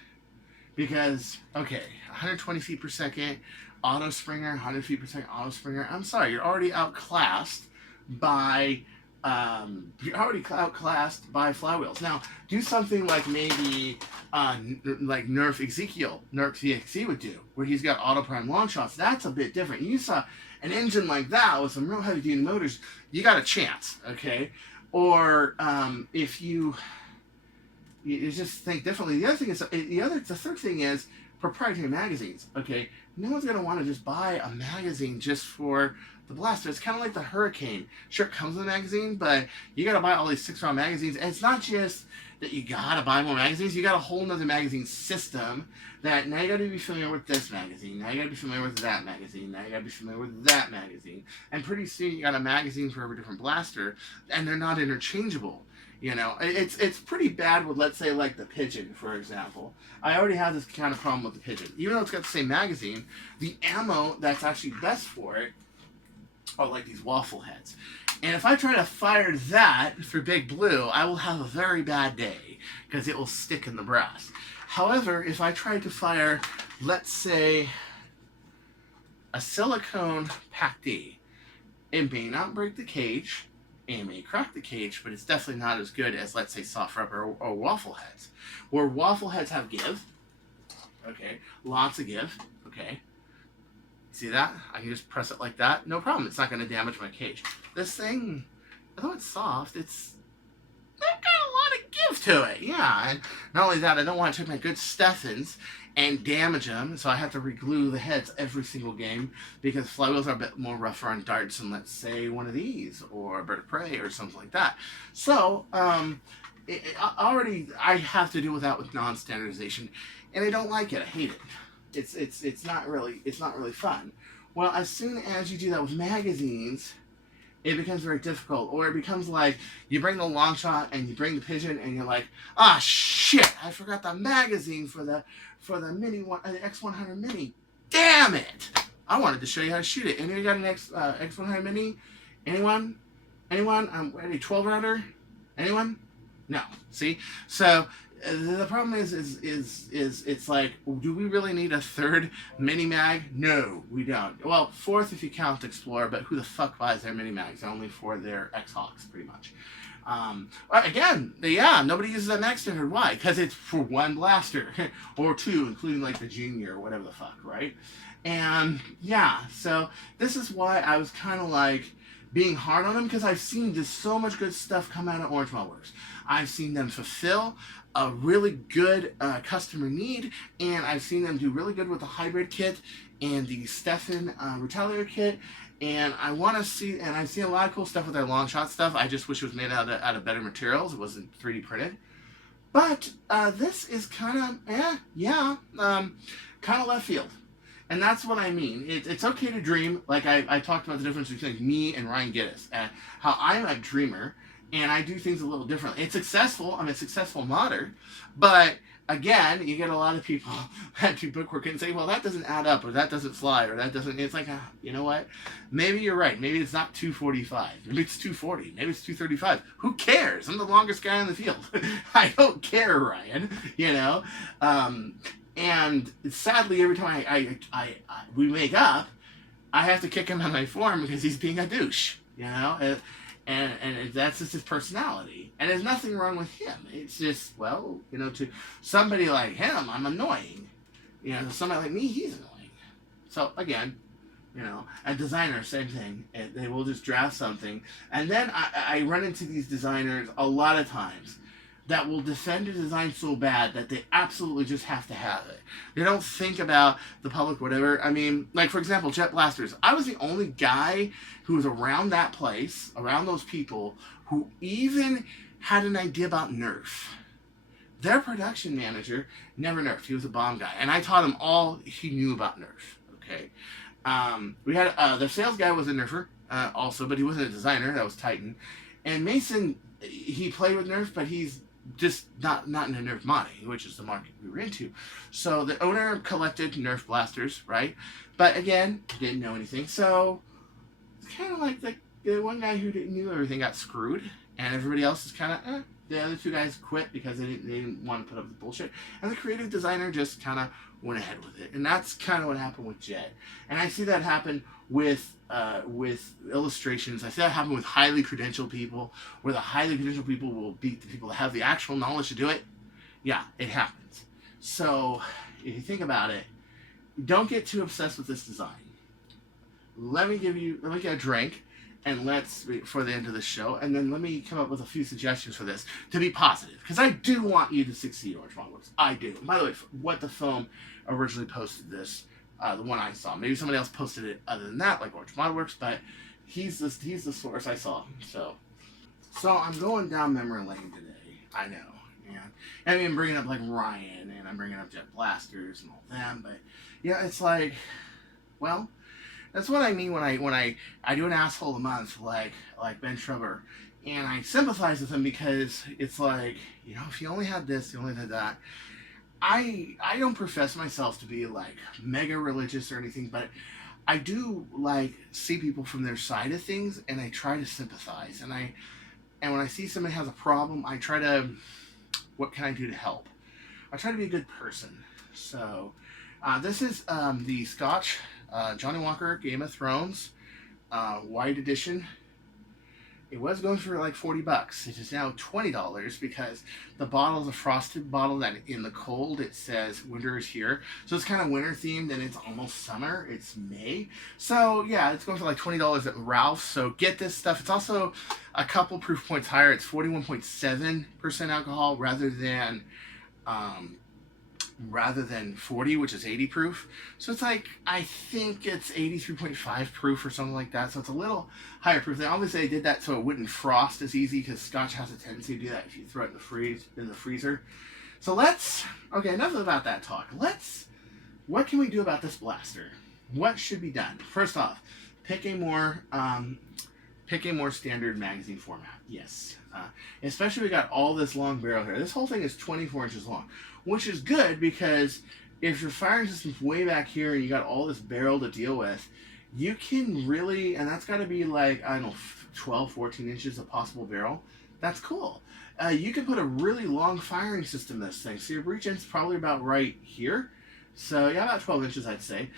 Because, okay, 120 feet per second, auto springer, 100 feet per second, auto springer. I'm sorry, you're already outclassed by, flywheels. Now, do something like maybe, like Nerf Ezekiel, Nerf EXE would do, where he's got auto prime long shots. That's a bit different. You saw an engine like that with some real heavy duty motors, you got a chance, okay? Or if you just think differently. The other thing is the third thing is proprietary magazines. Okay, no one's gonna want to just buy a magazine just for the blaster. It's kind of like the Hurricane. Sure, it comes with a magazine, but you gotta buy all these 6-round magazines. And it's not just that you gotta buy more magazines. You got a whole nother magazine system that now you gotta be familiar with this magazine. Now you gotta be familiar with that magazine. Now you gotta be familiar with that magazine. And pretty soon you got a magazine for every different blaster, and they're not interchangeable. You know, it's pretty bad with, let's say, like the Pigeon, for example. I already have this kind of problem with the Pigeon. Even though it's got the same magazine, the ammo that's actually best for it are like these waffle heads. And if I try to fire that for Big Blue, I will have a very bad day because it will stick in the brass. However, if I try to fire, let's say, a silicone PAC-D, it may not break the cage, it may crack the cage, but it's definitely not as good as, let's say, soft rubber or waffle heads. Where waffle heads have give, okay, lots of give, okay. See that? I can just press it like that, no problem. It's not going to damage my cage. This thing, although it's soft, it's got a lot of give to it, yeah. And not only that, I don't want to take my good Steffens and damage them, so I have to reglue the heads every single game because flywheels are a bit more rougher on darts than, let's say, one of these or a Bird of Prey or something like that. So already I have to deal with that with non-standardization, and I don't like it. I hate it. It's not really fun. Well, as soon as you do that with magazines, it becomes very difficult. Or it becomes like you bring the long shot and you bring the Pigeon and you're like, ah, shit, I forgot the magazine for the mini one, the X100 Mini. Damn it! I wanted to show you how to shoot it. Anyone got an X100 Mini? Anyone? I'm ready. 12 rounder? Anyone? No. See? So the problem is it's like, do we really need a third mini mag? No, we don't. Well, fourth if you count Explorer, but who the fuck buys their mini mags? Only for their X-Hawks, pretty much. Again, yeah, nobody uses that mag standard. Why? Because it's for one blaster or two, including like the Junior or whatever the fuck, right? And yeah, so this is why I was kind of like being hard on them, because I've seen just so much good stuff come out of Orange Works. I've seen them fulfill a really good customer need, and I've seen them do really good with the hybrid kit and the Steffen Retaliator kit, and I want to see, and I've seen a lot of cool stuff with their long shot stuff. I just wish it was made out of better materials. It wasn't 3D printed. But this is kind of, kind of left field. And that's what I mean. It's okay to dream. Like I talked about the difference between me and Ryan Geddes, and how I'm a dreamer, and I do things a little differently. It's successful. I'm a successful modder, but again, you get a lot of people that do bookwork and say, well, that doesn't add up, or that doesn't fly, or that doesn't, it's like, you know what? Maybe you're right. Maybe it's not 245. Maybe it's 240. Maybe it's 235. Who cares? I'm the longest guy in the field. I don't care, Ryan, you know? And sadly, every time we make up, I have to kick him out of my form because he's being a douche, you know? And that's just his personality. And there's nothing wrong with him. It's just, well, you know, to somebody like him, I'm annoying. You know, to somebody like me, he's annoying. So, again, you know, a designer, same thing. They will just draft something. And then I run into these designers a lot of times that will defend a design so bad that they absolutely just have to have it. They don't think about the public, whatever. I mean, like for example, Jet Blasters. I was the only guy who was around that place, around those people, who even had an idea about Nerf. Their production manager never nerfed. He was a bomb guy. And I taught him all he knew about Nerf. Okay. We had, the sales guy was a Nerfer, also, but he wasn't a designer. That was Titan. And Mason, he played with Nerf, but he's just not in a Nerf modding, which is the market we were into. So the owner collected Nerf blasters, right? But again, didn't know anything. So it's kind of like the one guy who knew everything got screwed, and everybody else is kind of, The other two guys quit because they didn't want to put up with the bullshit. And the creative designer just kind of went ahead with it. And that's kind of what happened with Jet. And I see that happen with illustrations. I see that happen with highly credentialed people, where the highly credentialed people will beat the people that have the actual knowledge to do it. Yeah, it happens. So if you think about it, don't get too obsessed with this design. Let me get a drink, and let's for the end of the show, and then let me come up with a few suggestions for this to be positive, because I do want you to succeed, Orange Modworks. I do. And by the way, What the Film originally posted this, the one I saw. Maybe somebody else posted it other than that, like Orange Modworks, but he's the source I saw. So I'm going down memory lane today. I know. And I mean, I'm bringing up like Ryan, and I'm bringing up Jet Blasters and all them, but yeah, it's like, well, that's what I mean when I do an asshole of the month like Ben Schreiber, and I sympathize with him, because it's like, if you only had this, you only had that. I don't profess myself to be like mega religious or anything, but I do like see people from their side of things, and I try to sympathize. And when I see somebody has a problem, I try to, what can I do to help? I try to be a good person. So this is the Scotch Johnny Walker Game of Thrones White Edition. It was going for like $40. It is now $20 because the bottle is a frosted bottle that in the cold it says winter is here. So it's kind of winter themed, and it's almost summer. It's May. So yeah, it's going for like $20 at Ralph's. So get this stuff. It's also a couple proof points higher. It's 41.7% alcohol rather than 40, which is 80 proof. So it's like, I think it's 83.5 proof or something like that. So it's a little higher proof. They obviously did that so it wouldn't frost as easy, because Scotch has a tendency to do that if you throw it in the freezer. So okay, enough about that talk. What can we do about this blaster? What should be done? First off, pick a more standard magazine format. Yes. Especially we got all this long barrel here. This whole thing is 24 inches long, which is good, because if your firing system's way back here and you got all this barrel to deal with, you can really, and that's got to be like, I don't know, 12, 14 inches of possible barrel. That's cool. You can put a really long firing system in this thing. So your breech end's probably about right here. So yeah, about 12 inches, I'd say.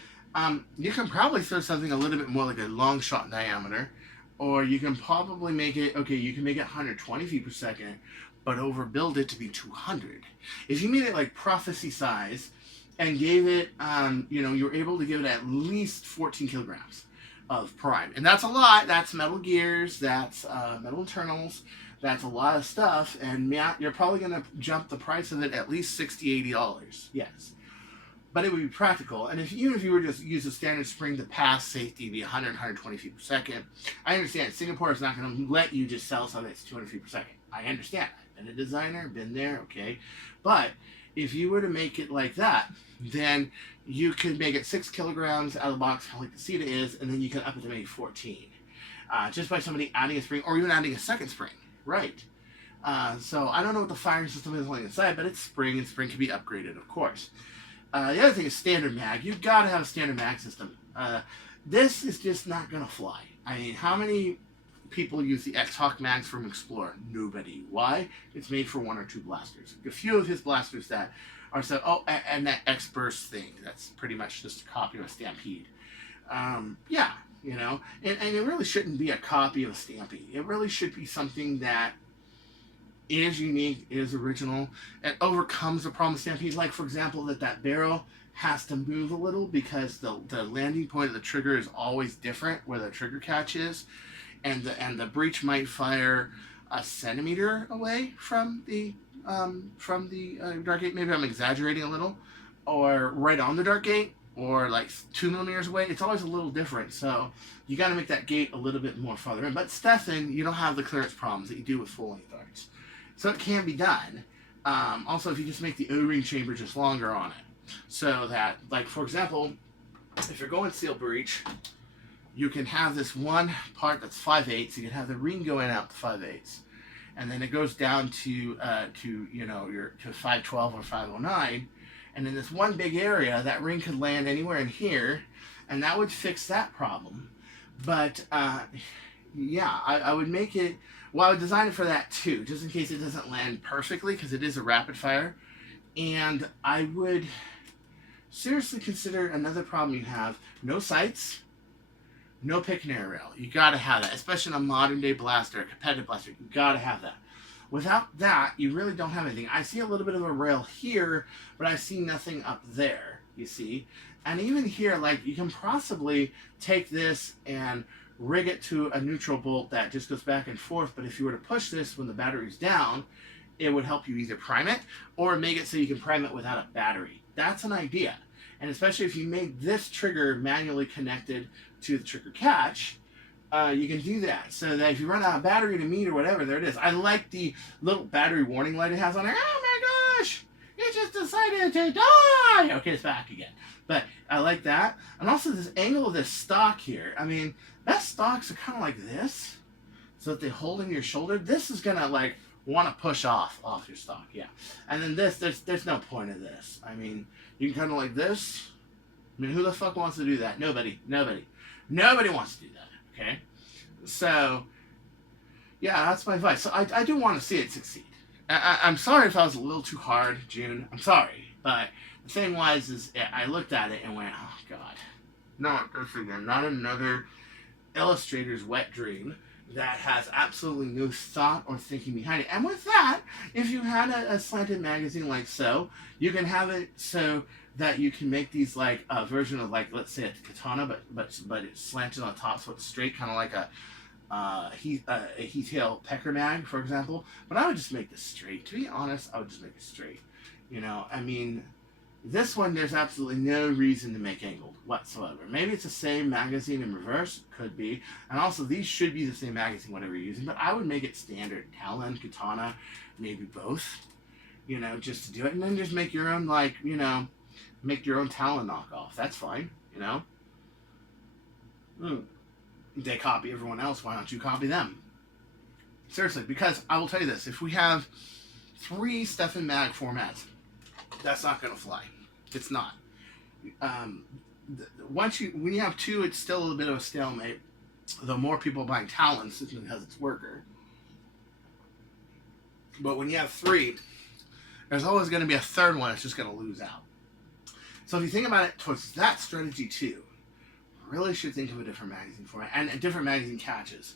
You can probably throw something a little bit more like a long shot diameter. Or you can probably make it, you can make it 120 feet per second, but overbuild it to be 200. If you made it like prophecy size and gave it, you're able to give it at least 14 kilograms of prime. And that's a lot. That's metal gears, that's metal internals, that's a lot of stuff. And yeah, you're probably going to jump the price of it at least $60, $80. Yes. But it would be practical. And even if you were just use a standard spring to pass safety, be 100, 120 feet per second, I understand Singapore is not going to let you just sell something that's 200 feet per second. I understand. I've been a designer, been there, okay. But if you were to make it like that, then you could make it 6 kilograms out of the box, like the Ceta is, and then you can up it to maybe 14. Just by somebody adding a spring, or even adding a second spring, right? So I don't know what the firing system is on the inside, but it's spring, and spring can be upgraded, of course. The other thing is standard mag. You've got to have a standard mag system. This is just not going to fly. I mean, how many people use the X-Hawk mags from Explorer? Nobody. Why? It's made for 1 or 2 blasters. A few of his blasters that are said, and that X-Burst thing. That's pretty much just a copy of a Stampede. Yeah, and it really shouldn't be a copy of a Stampede. It really should be something that is unique, is original, and overcomes the problem of Stampede. Like, for example, that barrel has to move a little because the landing point of the trigger is always different where the trigger catch is, and the breech might fire a centimeter away from the dart gate. Maybe I'm exaggerating a little, or right on the dart gate, or like 2 millimeters away. It's always a little different, so you got to make that gate a little bit more farther in. But Stefan, you don't have the clearance problems that you do with full-length darts, so it can be done. Also, if you just make the O-ring chamber just longer on it, so that, like, for example, if you're going seal breech, you can have this one part that's 5/8. You can have the ring going out to 5/8, and then it goes down to you know, your to 512 or 509, and in this one big area, that ring could land anywhere in here, and that would fix that problem. But yeah, I would make it. Well, I would design it for that too, just in case it doesn't land perfectly, because it is a rapid fire. And I would seriously consider another problem you have: no sights, no pick and air rail. You gotta have that, especially in a modern day blaster, a competitive blaster. You gotta have that. Without that, you really don't have anything. I see a little bit of a rail here, but I see nothing up there, you see? And even here, like, you can possibly take this and rig it to a neutral bolt that just goes back and forth, but if you were to push this when the battery's down, it would help you either prime it or make it so you can prime it without a battery. That's an idea. And especially if you made this trigger manually connected to the trigger catch, you can do that. So that if you run out of battery to meet or whatever, there it is. I like the little battery warning light it has on there. Oh my gosh! It just decided to die! Okay, it's back again. But I like that. And also this angle of this stock here. I mean, best stocks are kind of like this, so that they hold in your shoulder. This is gonna, like, want to push off your stock, yeah. And then this, there's no point of this. I mean, you can kind of like this. I mean, who the fuck wants to do that? Nobody wants to do that, okay? So, yeah, that's my advice. So I do want to see it succeed. I'm sorry if I was a little too hard, June. I'm sorry. But the thing was, is I looked at it and went, oh, God. Not this again. Not another illustrator's wet dream that has absolutely no thought or thinking behind it. And with that, if you had a slanted magazine like so, you can have it so that you can make these like a version of, like, let's say a katana, but it's slanted on top, so it's straight, kind of like a he-tail pecker mag, for example. But I would just make this straight. To be honest, I would just make it straight. You know, I mean, this one, there's absolutely no reason to make angled whatsoever. Maybe it's the same magazine in reverse, could be. And also, these should be the same magazine, whatever you're using. But I would make it standard. Talon, katana, maybe both. You know, just to do it. And then just make your own, like, you know, make your own Talon knockoff. That's fine, you know. They copy everyone else. Why don't you copy them? Seriously, because I will tell you this. If we have 3 Stefan mag formats, that's not going to fly. It's not. When you have 2, it's still a little bit of a stalemate. The more people buying Talon, simply because it's worker. But when you have 3, there's always going to be a third one that's just going to lose out. So if you think about it towards that strategy too, really should think of a different magazine format and different magazine catches.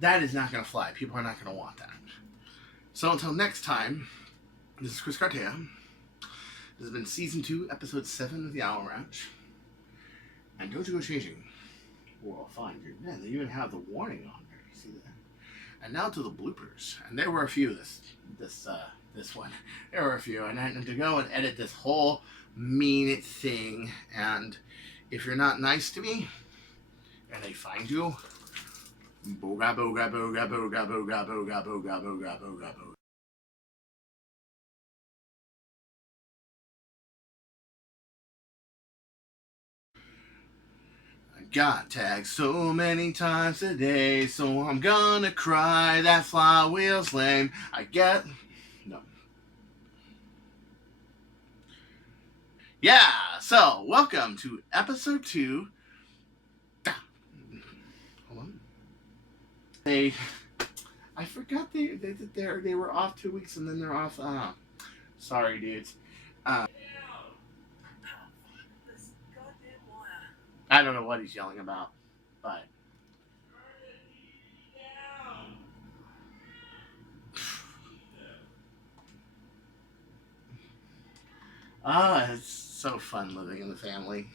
That is not going to fly. People are not going to want that. So until next time, this is Chris Cartaya. This has been Season 2, Episode 7 of the Owl Ranch. And don't you go changing, or I'll find you. Man, they even have the warning on there. You see that? And now to the bloopers. And there were a few this one. There were a few. And to go and edit this whole mean thing, and if you're not nice to me, and they find you, booga booga booga booga booga booga booga booga booga booga. I got tagged so many times a day, so I'm gonna cry. That flywheel's lame. No. Yeah, so welcome to episode 2. Hold on. I forgot they were off 2 weeks and then they're off. Sorry, dudes. I don't know what he's yelling about, but. It's so fun living in the family.